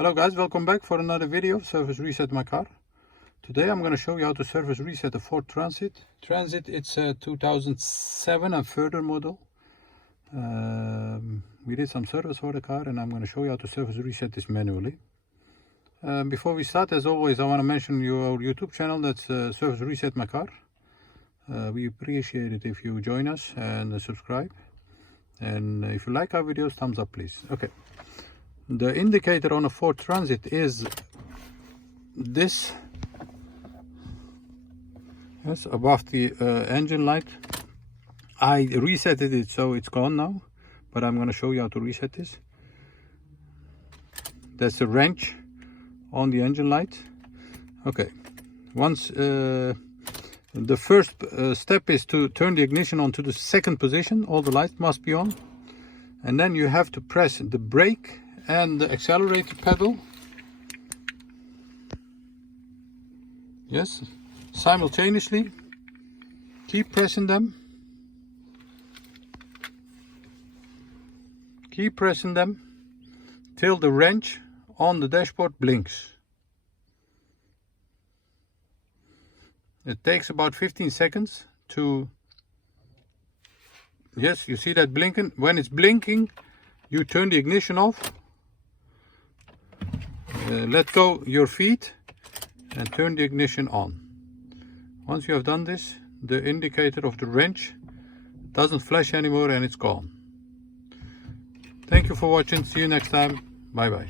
Hello guys, welcome back for another video of Service Reset My Car. Today I'm going to show you how to service reset a Ford Transit. It's a 2007 and further model. We did some service for the car and I'm going to show you how to service reset this manually. Before we start, as always, I want to mention our YouTube channel, that's Service Reset My Car. We appreciate it if you join us and subscribe. And if you like our videos, thumbs up please. Okay. The indicator on a Ford Transit is this, yes, above the engine light. I reset it so it's gone now, but I'm going to show you how to reset this. That's a wrench on the engine light. Okay, once the first step is to turn the ignition on to the second position. All the lights must be on, and then you have to press the brake and the accelerator pedal, yes, simultaneously. Keep pressing them, till the wrench on the dashboard blinks. It takes about 15 seconds to, yes, you see that blinking. When it's blinking, you turn the ignition off. Let go your feet and turn the ignition on. Once you have done this, the indicator of the wrench doesn't flash anymore and it's gone. Thank you for watching. See you next time. Bye bye.